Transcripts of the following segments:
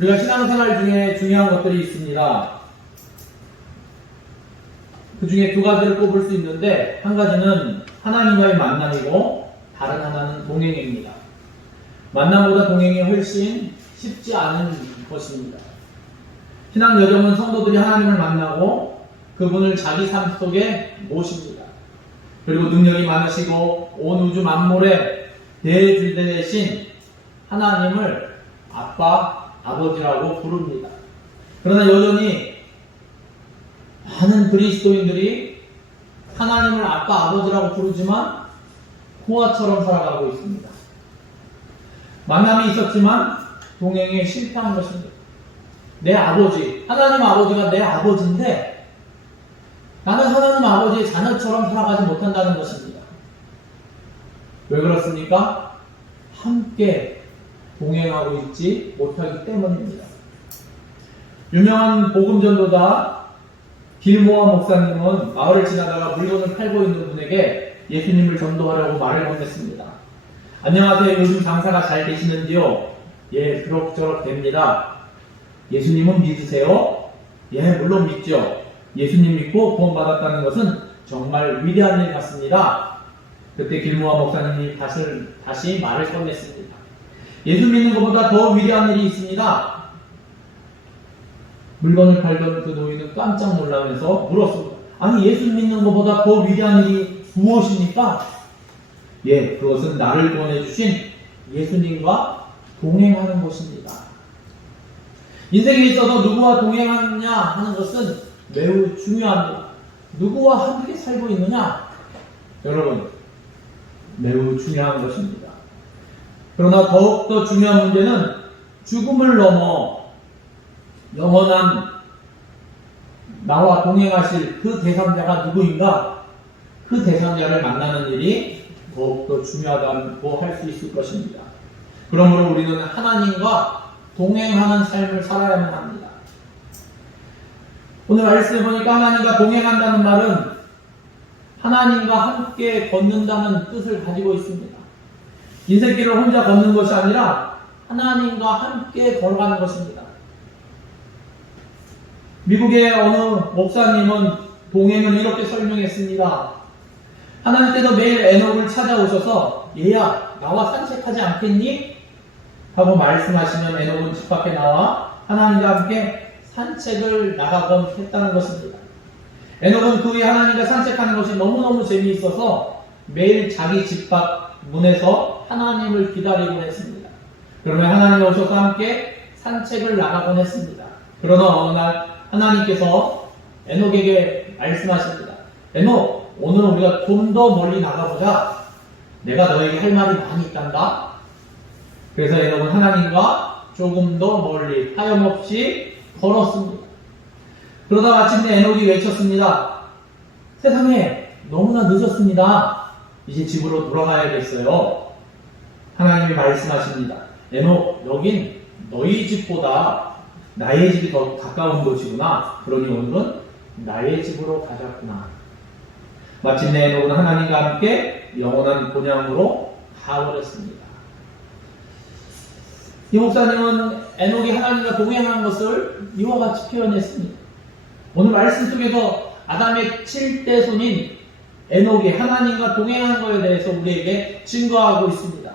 우리가 신앙생활 중에 중요한 것들이 있습니다. 그 중에 두 가지를 꼽을 수 있는데, 한 가지는 하나님과의 만남이고 다른 하나는 동행입니다. 만남보다 동행이 훨씬 쉽지 않은 것입니다. 신앙 여정은 성도들이 하나님을 만나고 그분을 자기 삶 속에 모십니다. 그리고 능력이 많으시고 온 우주 만물의 대주대신 하나님을 아빠, 아버지라고 부릅니다. 그러나 여전히 많은 그리스도인들이 하나님을 아빠, 아버지라고 부르지만 고아처럼 살아가고 있습니다. 만남이 있었지만 동행에 실패한 것입니다. 내 아버지, 하나님 아버지가 내 아버지인데 나는 하나님 아버지의 자녀처럼 살아가지 못한다는 것입니다. 왜 그렇습니까? 함께 동행하고 있지 못하기 때문입니다. 유명한 복음전도자 길모아 목사님은 마을을 지나다가 물건을 팔고 있는 분에게 예수님을 전도하려고 말을 건넸습니다. 안녕하세요. 요즘 장사가 잘 되시는지요? 예, 그럭저럭 됩니다. 예수님은 믿으세요? 예, 물론 믿죠. 예수님 믿고 구원받았다는 것은 정말 위대한 일 같습니다. 그때 길모아 목사님이 다시 말을 꺼냈습니다. 예수 믿는 것보다 더 위대한 일이 있습니다. 물건을 팔던 그 노인은 깜짝 놀라면서 물었습니다. 아니, 예수 믿는 것보다 더 위대한 일이 무엇입니까? 예, 그것은 나를 보내주신 예수님과 동행하는 것입니다. 인생에 있어서 누구와 동행하느냐 하는 것은 매우 중요합니다. 누구와 함께 살고 있느냐? 여러분, 매우 중요한 것입니다. 그러나 더욱더 중요한 문제는 죽음을 넘어 영원한 나와 동행하실 그 제3자가 누구인가? 그 제3자를 만나는 일이 더욱더 중요하다고 할 수 있을 것입니다. 그러므로 우리는 하나님과 동행하는 삶을 살아야만 합니다. 오늘 말씀을 보니까 하나님과 동행한다는 말은 하나님과 함께 걷는다는 뜻을 가지고 있습니다. 인생길을 혼자 걷는 것이 아니라 하나님과 함께 걸어가는 것입니다. 미국의 어느 목사님은 동행을 이렇게 설명했습니다. 하나님께서 매일 에녹을 찾아오셔서 얘야, 나와 산책하지 않겠니? 하고 말씀하시면 에녹은 집 밖에 나와 하나님과 함께 산책을 나가곤 했다는 것입니다. 에녹은 그 후에 하나님과 산책하는 것이 너무너무 재미있어서 매일 자기 집 밖 문에서 하나님을 기다리곤 했습니다. 그러면 하나님이 오셔서 함께 산책을 나가곤 했습니다. 그러나 어느 날 하나님께서 에녹에게 말씀하십니다. 에녹, 오늘 우리가 좀 더 멀리 나가보자. 내가 너에게 할 말이 많이 있단다. 그래서 에녹은 하나님과 조금 더 멀리 하염없이 걸었습니다. 그러다 마침내 에녹이 외쳤습니다. 세상에 너무나 늦었습니다. 이제 집으로 돌아가야겠어요. 하나님이 말씀하십니다. 에녹, 여긴 너희 집보다 나의 집이 더 가까운 곳이구나. 그러니 오늘은 나의 집으로 가자꾸나. 마침내 에녹은 하나님과 함께 영원한 곤양으로 가버렸습니다. 이 목사님은 에녹이 하나님과 동행한 것을 이와 같이 표현했습니다. 오늘 말씀 속에서 아담의 7대 손인 에녹이 하나님과 동행한 것에 대해서 우리에게 증거하고 있습니다.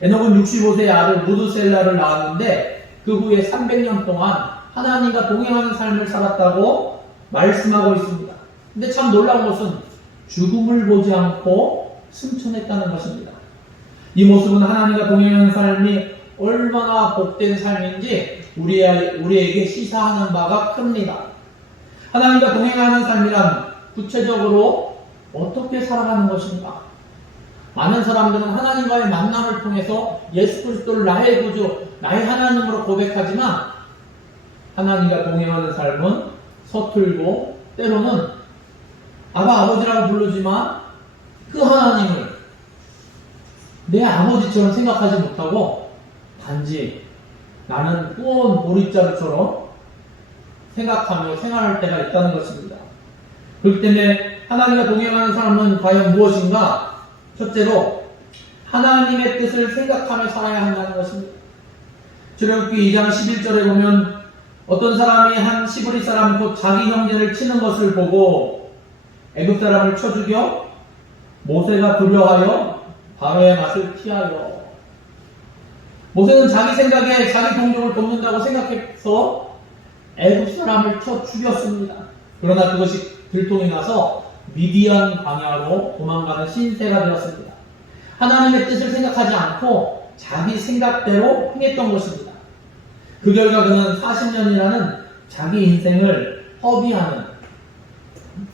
에녹은 65세의 아들 무드셀라를 낳았는데 그 후에 300년 동안 하나님과 동행하는 삶을 살았다고 말씀하고 있습니다. 근데 참 놀라운 것은 죽음을 보지 않고 승천했다는 것입니다. 이 모습은 하나님과 동행하는 삶이 얼마나 복된 삶인지 우리에게 시사하는 바가 큽니다. 하나님과 동행하는 삶이란 구체적으로 어떻게 살아가는 것인가? 많은 사람들은 하나님과의 만남을 통해서 예수 그리스도를 나의 구주, 나의 하나님으로 고백하지만 하나님과 동행하는 삶은 서툴고 때로는 아버지라고 부르지만 그 하나님을 내 아버지처럼 생각하지 못하고 단지 나는 꾸온 보릿자루처럼 생각하며 생활할 때가 있다는 것입니다. 그렇기 때문에 하나님과 동행하는 사람은 과연 무엇인가? 첫째로 하나님의 뜻을 생각하며 살아야 한다는 것입니다. 출애굽기 2장 11절에 보면 어떤 사람이 한 시브리 사람 곧 자기 형제를 치는 것을 보고 애굽 사람을 쳐 죽여 모세가 두려워하여 바로의 맛을 피하여. 모세는 자기 생각에 자기 동족을 돕는다고 생각해서 애굽 사람을 쳐 죽였습니다. 그러나 그것이 들통이 나서 미디안 광야로 도망가는 신세가 되었습니다. 하나님의 뜻을 생각하지 않고 자기 생각대로 행했던 것입니다. 그 결과 그는 40년이라는 자기 인생을 허비하는,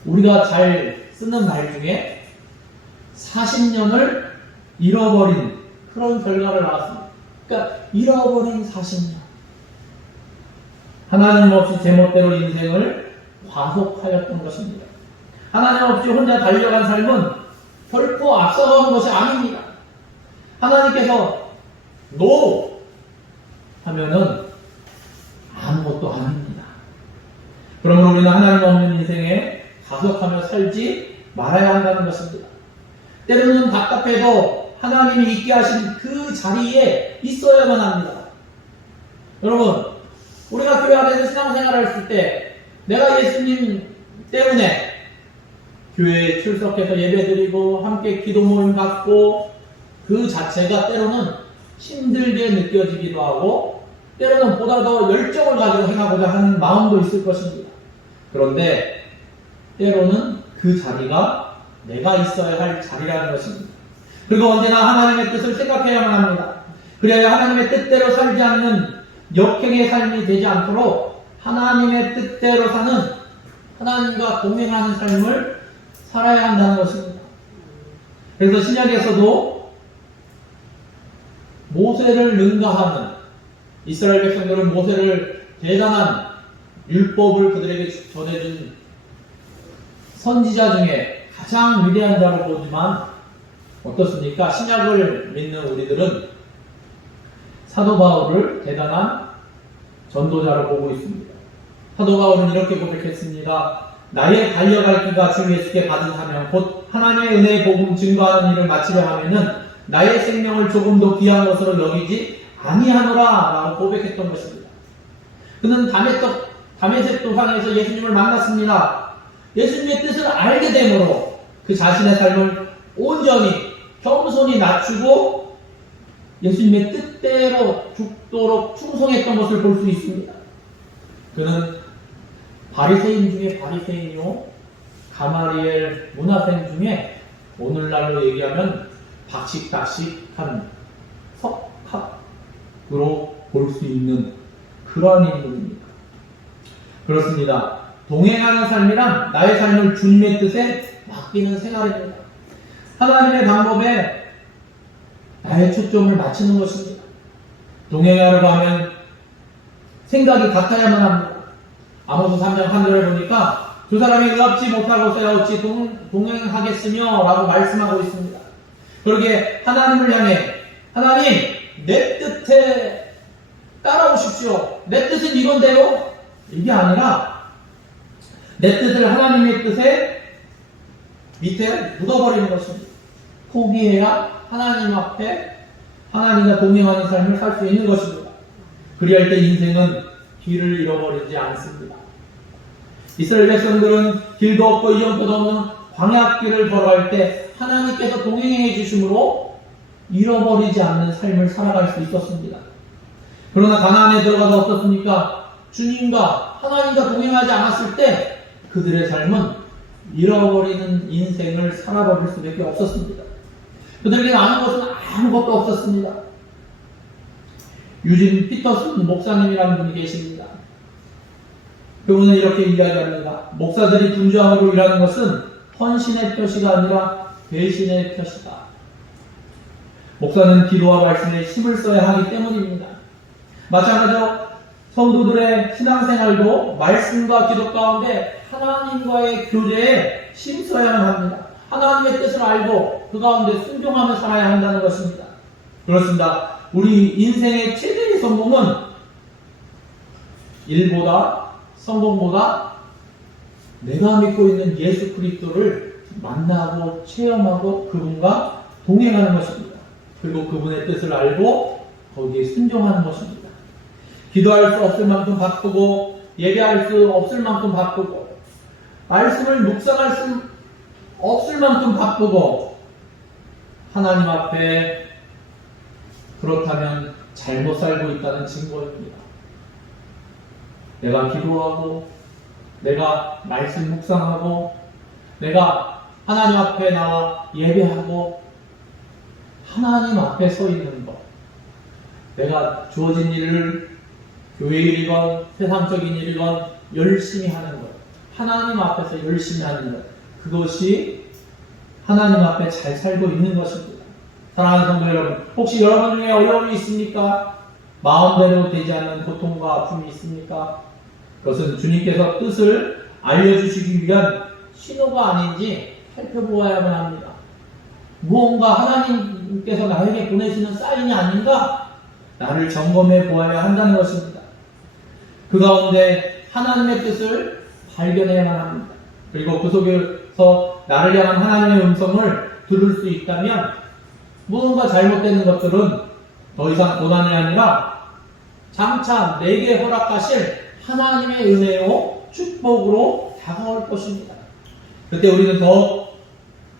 우리가 잘 쓰는 말 중에 40년을 잃어버린 그런 결과를 낳았습니다. 그러니까 잃어버린 40년. 하나님 없이 제멋대로 인생을 과속하였던 것입니다. 하나님 없이 혼자 달려간 삶은 결코 앞서가는 것이 아닙니다. 하나님께서 NO 하면은 아무것도 아닙니다. 그러므로 우리는 하나님 없는 인생에 가속하며 살지 말아야 한다는 것입니다. 때로는 답답해도 하나님이 있게 하신 그 자리에 있어야만 합니다. 여러분, 우리가 교회 안에서 신앙생활을 했을 때 내가 예수님 때문에 교회에 출석해서 예배드리고 함께 기도 모임 갖고 그 자체가 때로는 힘들게 느껴지기도 하고 때로는 보다 더 열정을 가지고 행하고자 하는 마음도 있을 것입니다. 그런데 때로는 그 자리가 내가 있어야 할 자리라는 것입니다. 그리고 언제나 하나님의 뜻을 생각해야만 합니다. 그래야 하나님의 뜻대로 살지 않는 역행의 삶이 되지 않도록 하나님의 뜻대로 사는, 하나님과 동행하는 삶을 살아야 한다는 것입니다. 그래서 신약에서도 모세를 능가하는, 이스라엘 백성들은 모세를 대단한 율법을 그들에게 전해준 선지자 중에 가장 위대한 자로 보지만 어떻습니까? 신약을 믿는 우리들은 사도 바울을 대단한 전도자로 보고 있습니다. 사도 바울은 이렇게 고백했습니다. 나의 달려갈 길과 주 예수께 받은 사명 곧 하나님의 은혜의 복음 증거하는 일을 마치려 하면은 나의 생명을 조금도 귀한 것으로 여기지 아니하노라 라고 고백했던 것입니다. 그는 다메섹 도상에서 예수님을 만났습니다. 예수님의 뜻을 알게 되므로 그 자신의 삶을 온전히 겸손히 낮추고 예수님의 뜻대로 죽도록 충성했던 것을 볼 수 있습니다. 그는 바리새인 중에 바리새인이요, 가마리엘 문화생 중에 오늘날로 얘기하면 박식박식한 석학으로 볼 수 있는 그런 인물입니다. 그렇습니다. 동행하는 삶이란 나의 삶을 주님의 뜻에 맡기는 생활입니다. 하나님의 방법에 나의 초점을 맞추는 것입니다. 동행하려고 하면 생각이 같아야만 합니다. 아모스 3장 1절에 보니까 두 사람이 의합지 못하고서야 어찌 동행하겠으며 라고 말씀하고 있습니다. 그러기에 하나님을 향해 하나님 내 뜻에 따라오십시오. 내 뜻은 이건데요. 이게 아니라 내 뜻을 하나님의 뜻에 밑에 묻어버리는 것입니다. 포기해야 하나님 앞에 하나님과 동행하는 삶을 살 수 있는 것입니다. 그리할 때 인생은 길을 잃어버리지 않습니다. 이스라엘 백성들은 길도 없고 이정표도 없는 광야길을 걸어갈 때 하나님께서 동행해 주심으로 잃어버리지 않는 삶을 살아갈 수 있었습니다. 그러나 가나안에 들어가서 어떻습니까? 주님과 하나님과 동행하지 않았을 때 그들의 삶은 잃어버리는 인생을 살아버릴 수밖에 없었습니다. 그들에게 아는 것은 아무것도 없었습니다. 유진 피터슨 목사님이라는 분이 계십니다. 그분은 이렇게 이야기합니다. 목사들이 분주함으로 일하는 것은 헌신의 표시가 아니라 배신의 표시다. 목사는 기도와 말씀에 힘을 써야 하기 때문입니다. 마찬가지로 성도들의 신앙생활도 말씀과 기도 가운데 하나님과의 교제에 힘써야만 합니다. 하나님의 뜻을 알고 그 가운데 순종하며 살아야 한다는 것입니다. 그렇습니다. 우리 인생의 최대의 성공은 일보다 성공보다 내가 믿고 있는 예수 그리스도를 만나고 체험하고 그분과 동행하는 것입니다. 그리고 그분의 뜻을 알고 거기에 순종하는 것입니다. 기도할 수 없을 만큼 바쁘고 예배할 수 없을 만큼 바쁘고 말씀을 묵상할 수 없을 만큼 바쁘고 하나님 앞에 그렇다면 잘못 살고 있다는 증거입니다. 내가 기도하고 내가 말씀 묵상하고 내가 하나님 앞에 나와 예배하고 하나님 앞에 서 있는 것, 내가 주어진 일을 교회 일이건 세상적인 일이건 열심히 하는 것, 하나님 앞에서 열심히 하는 것, 그것이 하나님 앞에 잘 살고 있는 것입니다. 사랑하는 성도 여러분, 혹시 여러분 중에 어려움이 있습니까? 마음대로 되지 않는 고통과 아픔이 있습니까? 그것은 주님께서 뜻을 알려주시기 위한 신호가 아닌지 살펴보아야만 합니다. 무언가 하나님께서 나에게 보내시는 사인이 아닌가? 나를 점검해 보아야 한다는 것입니다. 그 가운데 하나님의 뜻을 발견해야만 합니다. 그리고 그 속에서 나를 향한 하나님의 음성을 들을 수 있다면 무언가 잘못되는 것들은 더 이상 고난이 아니라 장차 내게 허락하실 하나님의 은혜요 축복으로 다가올 것입니다. 그때 우리는 더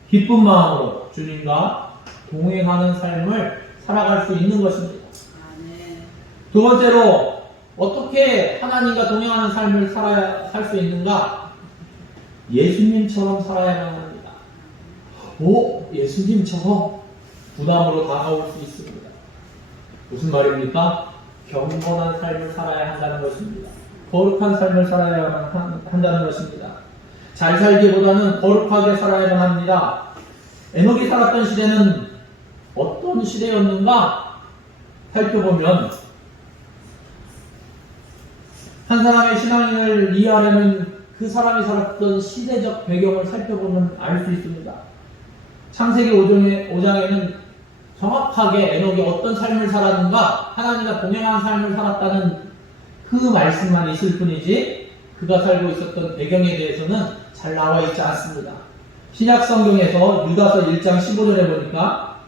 기쁜 마음으로 주님과 동행하는 삶을 살아갈 수 있는 것입니다. 두 번째로 어떻게 하나님과 동행하는 삶을 살 수 있는가? 예수님처럼 살아야만 합니다. 예수님처럼 부담으로 다가올 수 있습니다. 무슨 말입니까? 경건한 삶을 살아야 한다는 것입니다. 거룩한 삶을 살아야만 한다는 것입니다. 잘 살기보다는 거룩하게 살아야만 합니다. 에녹이 살았던 시대는 어떤 시대였는가 살펴보면 한 사람의 신앙을 이해하려면 그 사람이 살았던 시대적 배경을 살펴보면 알 수 있습니다. 창세기 5장에는 정확하게 에녹이 어떤 삶을 살았는가, 하나님과 동행한 삶을 살았다는 그 말씀만 있을 뿐이지 그가 살고 있었던 배경에 대해서는 잘 나와 있지 않습니다. 신약 성경에서 유다서 1장 15절에 보니까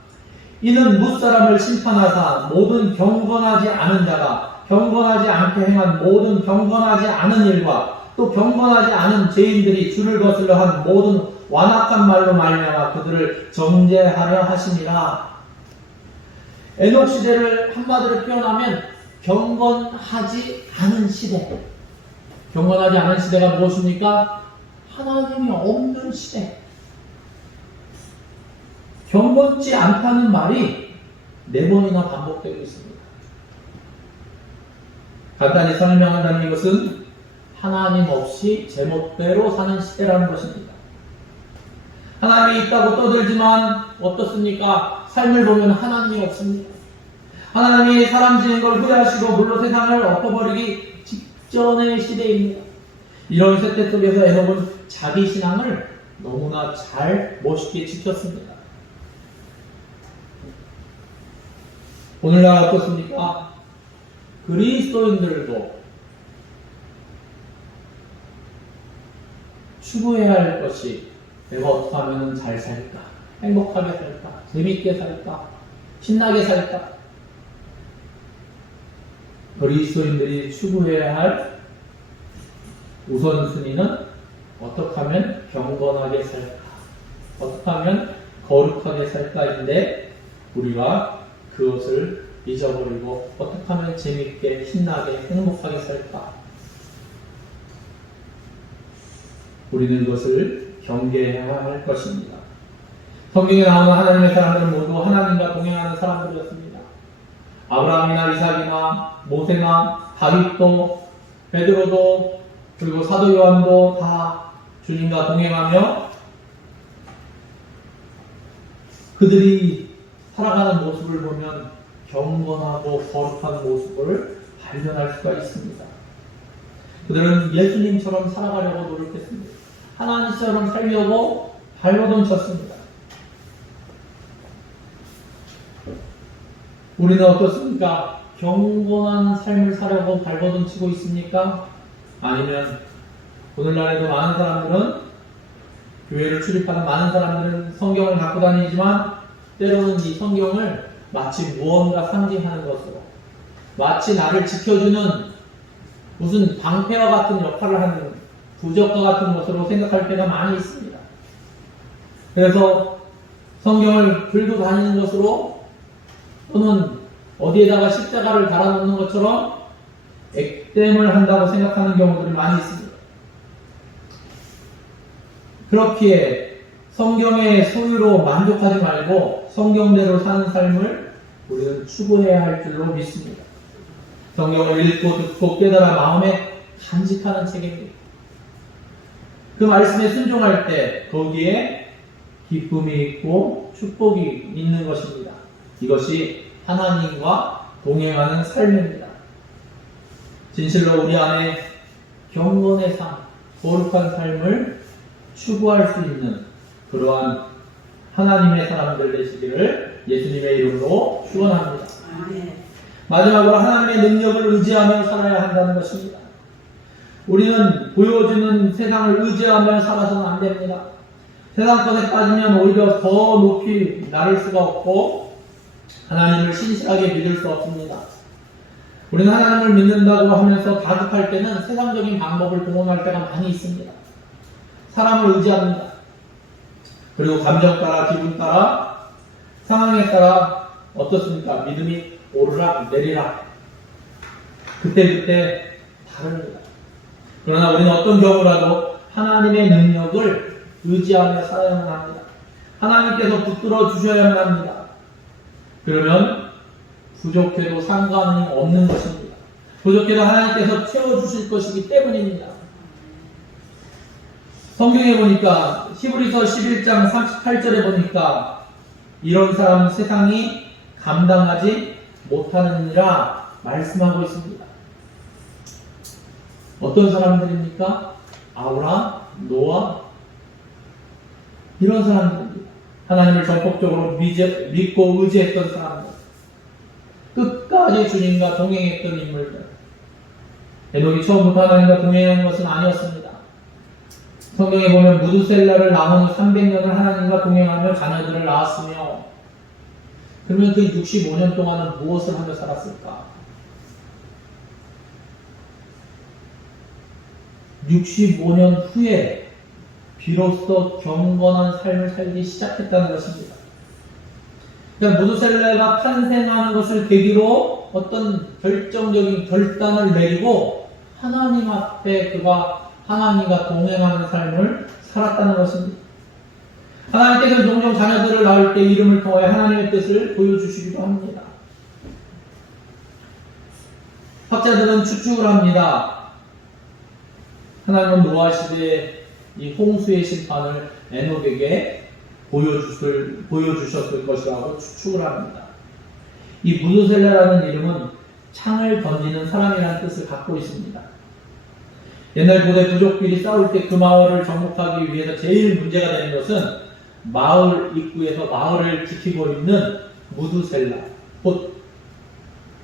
이는 무사람을 심판하사 모든 경건하지 않은 자가 경건하지 않게 행한 모든 경건하지 않은 일과 또 경건하지 않은 죄인들이 주를 거슬러 한 모든 완악한 말로 말미암아 그들을 정죄하려 하심이라. 에녹 시대를 한마디로 표현하면 경건하지 않은 시대. 경건하지 않은 시대가 무엇입니까? 하나님이 없는 시대. 경건치 않다는 말이 4번이나 반복되고 있습니다. 간단히 설명한다는 이것은 하나님 없이 제멋대로 사는 시대라는 것입니다. 하나님이 있다고 떠들지만 어떻습니까? 삶을 보면 하나님이 없습니다. 하나님이 사람 지은 걸 후회하시고 물로 세상을 엎어버리기 직전의 시대입니다. 이런 세대 속에서 에녹은 자기 신앙을 너무나 잘 멋있게 지켰습니다. 오늘날 어떻습니까? 그리스도인들도 추구해야 할 것이 내가 어떻게 하면 잘 살까? 행복하게 살까? 재밌게 살까? 신나게 살까? 그리스도인들이 추구해야 할 우선순위는 어떻게 하면 경건하게 살까? 어떻게 하면 거룩하게 살까인데 우리가 그것을 잊어버리고 어떻게 하면 재밌게 신나게 행복하게 살까? 우리는 그것을 경계해야 할 것입니다. 성경에 나오는 하나님의 사람들은 모두 하나님과 동행하는 사람들이었습니다. 아브라함이나 이삭이나 모세나 다윗도 베드로도 그리고 사도 요한도 다 주님과 동행하며 그들이 살아가는 모습을 보면 경건하고 거룩한 모습을 발견할 수가 있습니다. 그들은 예수님처럼 살아가려고 노력했습니다. 하나님처럼 살려고 발버둥 쳤습니다. 우리는 어떻습니까? 경건한 삶을 살려고 발버둥 치고 있습니까? 아니면 오늘날에도 많은 사람들은 교회를 출입하는 많은 사람들은 성경을 갖고 다니지만 때로는 이 성경을 마치 무언가 상징하는 것으로 마치 나를 지켜주는 무슨 방패와 같은 역할을 하는 부적과 같은 것으로 생각할 때가 많이 있습니다. 그래서 성경을 들고 다니는 것으로 또는 어디에다가 십자가를 달아놓는 것처럼 액땜을 한다고 생각하는 경우들이 많이 있습니다. 그렇기에 성경의 소유로 만족하지 말고 성경대로 사는 삶을 우리는 추구해야 할 줄로 믿습니다. 성경을 읽고 듣고 깨달아 마음에 간직하는 책입니다. 그 말씀에 순종할 때 거기에 기쁨이 있고 축복이 있는 것입니다. 이것이 하나님과 동행하는 삶입니다. 진실로 우리 안에 경건의 삶, 거룩한 삶을 추구할 수 있는 그러한 하나님의 사람들 되시기를 예수님의 이름으로 축원합니다. 마지막으로 하나님의 능력을 의지하며 살아야 한다는 것입니다. 우리는 보여주는 세상을 의지하며 살아서는 안 됩니다. 세상 것에 빠지면 오히려 더 높이 나를 수가 없고 하나님을 신실하게 믿을 수 없습니다. 우리는 하나님을 믿는다고 하면서 다급할 때는 세상적인 방법을 동원할 때가 많이 있습니다. 사람을 의지합니다. 그리고 감정 따라, 기분 따라, 상황에 따라 어떻습니까? 믿음이 오르락 내리락 그때그때 다릅니다. 그러나 우리는 어떤 경우라도 하나님의 능력을 의지하며 살아야만 합니다. 하나님께서 붙들어 주셔야만 합니다. 그러면 부족해도 상관이 없는 것입니다. 부족해도 하나님께서 채워주실 것이기 때문입니다. 성경에 보니까 히브리서 11장 38절에 보니까 이런 사람은 세상이 감당하지 못하느니라 말씀하고 있습니다. 어떤 사람들입니까? 아브라함, 노아 이런 사람들입니다. 하나님을 전폭적으로 믿고 의지했던 사람들, 끝까지 주님과 동행했던 인물들. 에녹이 처음부터 하나님과 동행한 것은 아니었습니다. 성경에 보면 무두셀라를 낳은 후 300년을 하나님과 동행하며 자녀들을 낳았으며, 그러면 그 65년 동안은 무엇을 하며 살았을까? 65년 후에 비로소 경건한 삶을 살기 시작했다는 것입니다. 그러니까 무두셀라가 탄생하는 것을 계기로 어떤 결정적인 결단을 내리고 하나님 앞에 그가 하나님과 동행하는 삶을 살았다는 것입니다. 하나님께서 종종 자녀들을 낳을 때 이름을 통해 하나님의 뜻을 보여주시기도 합니다. 학자들은 추측을 합니다. 하나님은 노아 시대에 이 홍수의 심판을 에녹에게 보여주셨을 것이라고 추측을 합니다. 이 무두셀라라는 이름은 창을 던지는 사람이라는 뜻을 갖고 있습니다. 옛날 고대 부족끼리 싸울 때 그 마을을 정복하기 위해서 제일 문제가 되는 것은 마을 입구에서 마을을 지키고 있는 무두셀라, 곧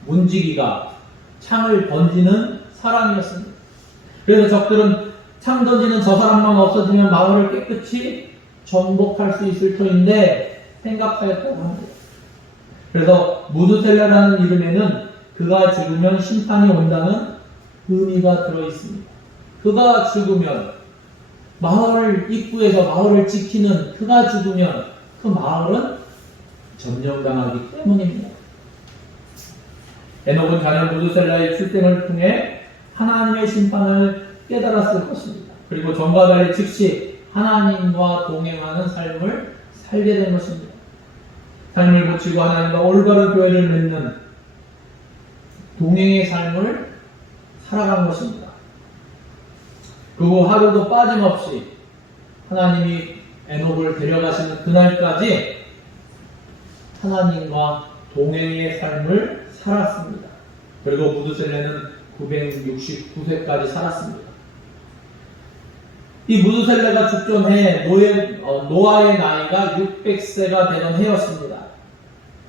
문지기가 창을 던지는 사람이었습니다. 그래서 적들은 창 던지는 저 사람만 없어지면 마을을 깨끗이 정복할 수 있을 터인데 생각하였다고 합니다. 그래서 무두셀라라는 이름에는 그가 죽으면 심판이 온다는 의미가 들어있습니다. 그가 죽으면 마을 입구에서 마을을 지키는 그가 죽으면 그 마을은 점령당하기 때문입니다. 에녹은 자녀 무두셀라의 출생을 통해 하나님의 심판을 깨달았을 것입니다. 그리고 전과 달리 즉시 하나님과 동행하는 삶을 살게 된 것입니다. 삶을 고치고 하나님과 올바른 교회를 맺는 동행의 삶을 살아간 것입니다. 그리고 하루도 빠짐없이 하나님이 에녹을 데려가시는 그날까지 하나님과 동행의 삶을 살았습니다. 그리고 무두셀라는 969세까지 살았습니다. 이 무두셀라가 죽던 해 노아의 나이가 600세가 되던 해였습니다.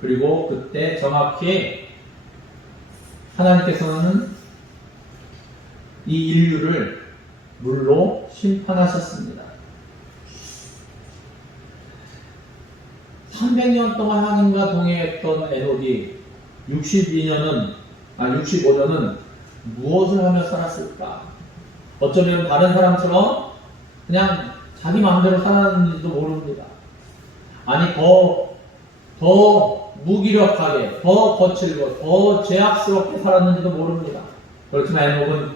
그리고 그때 정확히 하나님께서는 이 인류를 물로 심판하셨습니다. 300년 동안 하나님과 동행했던 에녹이 62년은 65년은 무엇을 하며 살았을까? 어쩌면 다른 사람처럼 그냥 자기 마음대로 살았는지도 모릅니다. 아니, 더 무기력하게, 더 거칠고, 더 죄악스럽게 살았는지도 모릅니다. 그렇지만 에녹은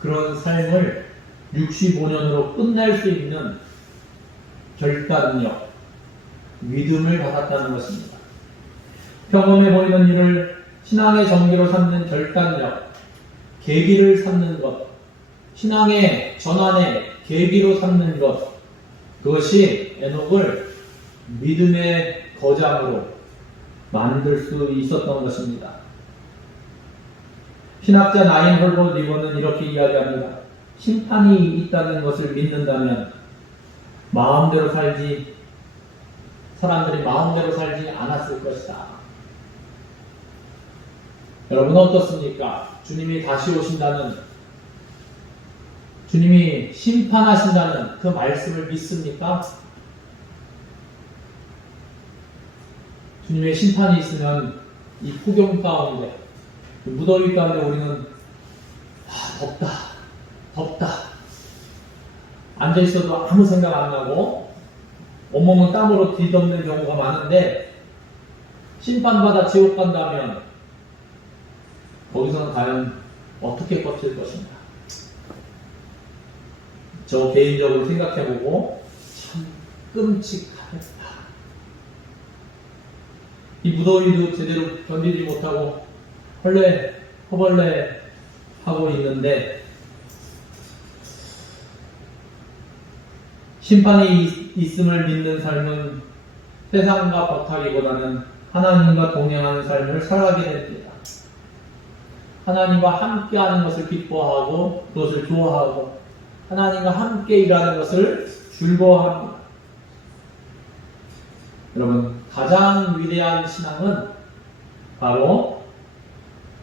그런 삶을 65년으로 끝낼 수 있는 결단력, 믿음을 받았다는 것입니다. 평범해 보이는 일을 신앙의 전기로 삼는 결단력, 계기를 삼는 것, 신앙의 전환의 계기로 삼는 것, 그것이 에녹을 믿음의 거장으로 만들 수 있었던 것입니다. 신학자 나인 홀버 리버는 이렇게 이야기합니다. 심판이 있다는 것을 믿는다면 사람들이 마음대로 살지 않았을 것이다. 여러분 어떻습니까? 주님이 다시 오신다는, 주님이 심판하신다는 그 말씀을 믿습니까? 주님의 심판이 있으면 이 폭염 가운데, 무더위 가운데 우리는 덥다 앉아있어도 아무 생각 안 나고 온몸은 땀으로 뒤덮는 경우가 많은데, 심판받아 지옥 간다면 거기서는 과연 어떻게 버틸 것인가? 저 개인적으로 생각해보고 참 끔찍하겠다. 이 무더위도 제대로 견디지 못하고 허벌레 하고 있는데, 심판이 있음을 믿는 삶은 세상과 벅하기보다는 하나님과 동행하는 삶을 살아가게 됩니다. 하나님과 함께하는 것을 기뻐하고 그것을 좋아하고 하나님과 함께 일하는 것을 즐거워합니다. 여러분, 가장 위대한 신앙은 바로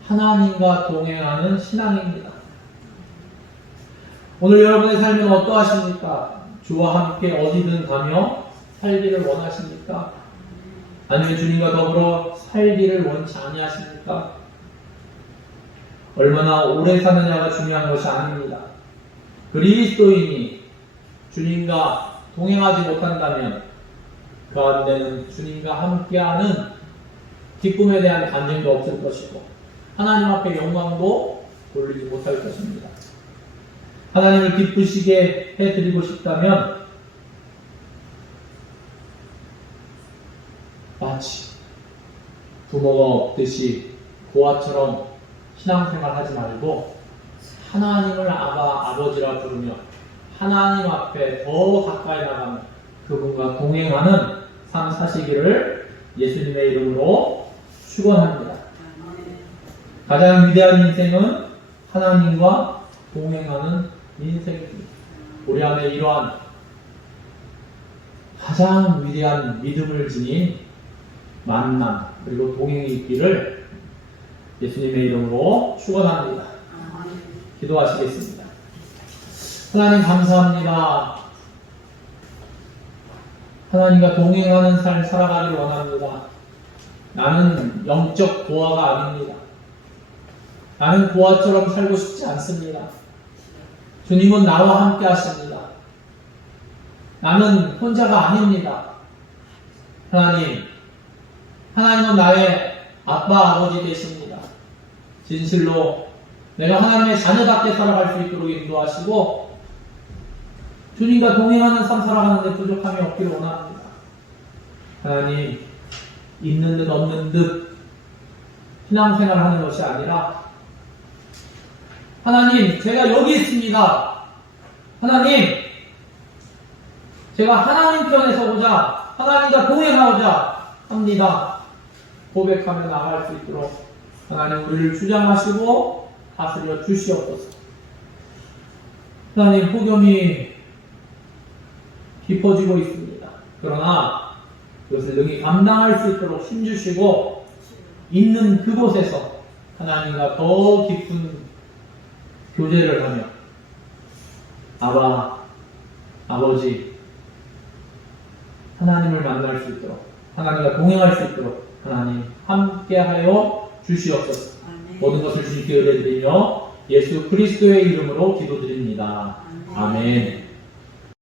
하나님과 동행하는 신앙입니다. 오늘 여러분의 삶은 어떠하십니까? 주와 함께 어디든 가며 살기를 원하십니까? 아니면 주님과 더불어 살기를 원치 아니하십니까? 얼마나 오래 사느냐가 중요한 것이 아닙니다. 그리스도인이 주님과 동행하지 못한다면 그 가운데는 주님과 함께하는 기쁨에 대한 간증도 없을 것이고 하나님 앞에 영광도 돌리지 못할 것입니다. 하나님을 기쁘시게 해드리고 싶다면 마치 부모가 없듯이 고아처럼 신앙생활 하지 말고 하나님을 아버지라 부르며 하나님 앞에 더 가까이 나가며 그분과 동행하는 삶 사시기를 예수님의 이름으로 축원합니다. 가장 위대한 인생은 하나님과 동행하는 인생입니다. 우리 안에 이러한 가장 위대한 믿음을 지닌 만남 그리고 동행이 있기를 예수님의 이름으로 축원합니다. 기도하시겠습니다. 하나님 감사합니다. 하나님과 동행하는 삶 살아가기를 원합니다. 나는 영적 고아가 아닙니다. 나는 고아처럼 살고 싶지 않습니다. 주님은 나와 함께 하십니다. 나는 혼자가 아닙니다. 하나님은 나의 아빠, 아버지 되십니다. 진실로 내가 하나님의 자녀답게 살아갈 수 있도록 인도하시고 주님과 동행하는 삶 살아가는데 부족함이 없기를 원합니다. 하나님, 있는 듯 없는 듯 신앙생활하는 것이 아니라 하나님, 제가 여기 있습니다. 하나님, 제가 하나님 편에 서고자 하나님과 동행하고자 합니다. 고백하며 나아갈 수 있도록 하나님 우리를 주장하시고 다스려 주시옵소서. 하나님, 폭염이 깊어지고 있습니다. 그러나 그것을 능히 감당할 수 있도록 힘주시고 있는 그곳에서 하나님과 더 깊은 교제를 하며 아버지 하나님을 만날 수 있도록 하나님과 동행할 수 있도록 하나님 함께하여 주시옵소서. 모든 것을 주님께 의뢰드리며 예수 그리스도의 이름으로 기도드립니다. 아멘.